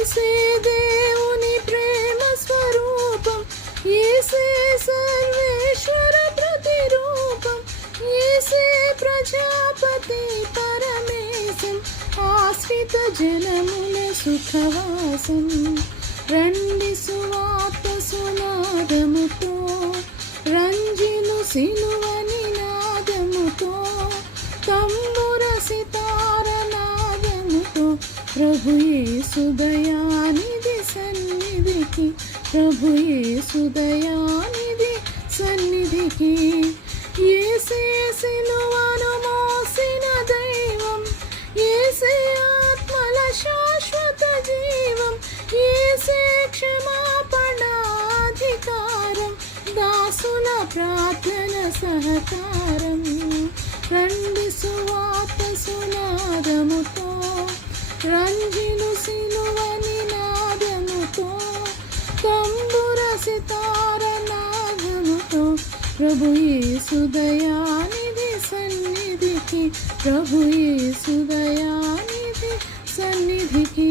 యేసే దేవుని ప్రేమ స్వరూపం, యేసే సర్వేశ్వర ప్రతిరూపం, యేసే ప్రజాపతి పరమేశం, ఆశ్రిత జనముల సుఖవాసం. రండి సువార్త సునాదముతో, రంజిను సిలువ నినాదముతో, తంబుర సితార నాదముతో, ప్రభు యేసు దయానిధి సన్నిధికి, ప్రభు యేసు దయానిధి సన్నిధికి. యేసే సిలువను మోసిన దైవం, యేసే ఆత్మల శాశ్వత జీవం, యేసే క్షమాపణాధికారం, దాసుల ప్రార్థన సహకారం. రండి సువార్త సునాదముతో, రంజిను సిలువ నినాదముతో, తంబుర సితార నాదముతో, ప్రభు యేసు దయానిధి సన్నిధికి, ప్రభు యేసు దయానిధి సన్నిధికి.